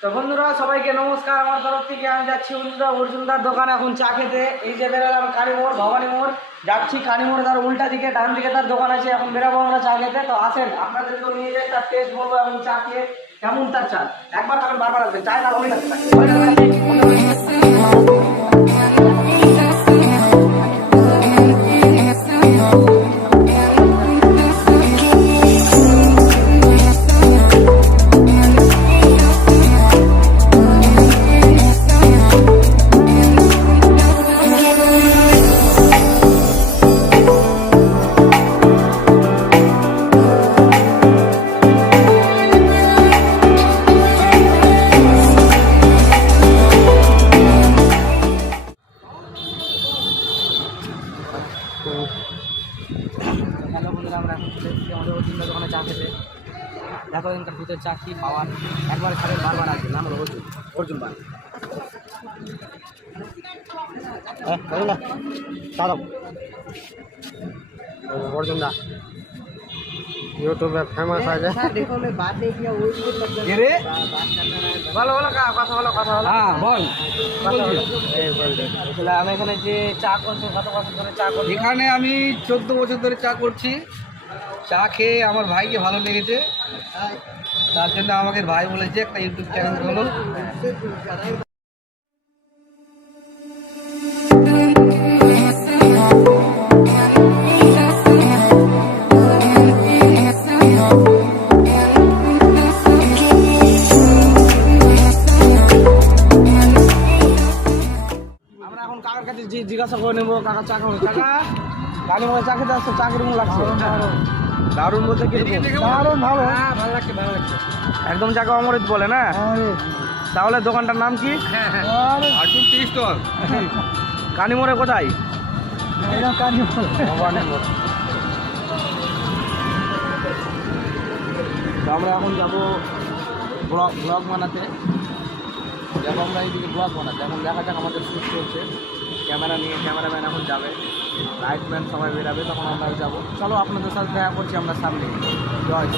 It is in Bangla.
তো বন্ধুরা সবাইকে নমস্কার। আমার তরফ থেকে আমি যাচ্ছি অর্জুনদার দোকানে এখন চা খেতে। এই যে বেরোলাম কালীমোড়, ভবানী মোড় যাচ্ছি। কালীমোড় তার উল্টা দিকে ডান দিকে তার দোকান আছে। এখন বেরোবো আমরা চা খেতে। তো আসেন আপনাদেরকেও নিয়ে যাই, তার টেস্ট বলবো এবং চা খেয়ে কেমন তার চা। একবার খাবেন বারবার আসবেন, চায় না হয়ে যাচ্ছে। হ্যালো বন্ধুরা, আমরা এখন চলে এসেছি আমাদের অর্জুনদার দোকানে চা খেতে। দেখো এখানকার ভিতরে চা কি পাওয়ার, একবার খাবেন বারবার আসবে। নাম হলো অর্জুন বার। না চা দাও। অর্জুনদা यूट्यूब में फेमस आ जाए। देखो मैं बात नहीं किया वो ভালো ভালো কথা বলো কথা বলো। হ্যাঁ বল। আমি এখানে যে চা করছি কত বছর ধরে চা করছি? এখানে আমি 14 বছর ধরে চা করছি। চা খেয়ে আমার ভাইকে ভালো লেগেছে, তার জন্য আমাকে ভাই বলেছে একটা ইউটিউব চ্যানেল খোলো। কাকার কাছে জিজ্ঞাসা করে নেবো কাকা চা খাবো। কাকা গাড়ি মধ্যে চা খেতে আসছো, চা কিরকম লাগছে? দারুণ বলতে কি দারুণ ভালো, ভালো লাগছে ভালো লাগছে একদম। চাকা অমৃত বলে না? তাহলে দোকানটার নাম কি? Arjun tea stall. কালীমোড়ে কোথায়? আমরা এখন যাবো ব্লগ বানাতে। যাবো আমরা এইদিকে ব্লগ বানাতে। এখন দেখা যাক, আমাদের শ্যুট চলছে, ক্যামেরা নিয়ে ক্যামেরাম্যান এখন যাবে, লাইটম্যান সবাই বেরাবে, তখন আমরাও যাবো। চলো আপনাদের সাথে দেখা করছি আমরা সামনে। জয়।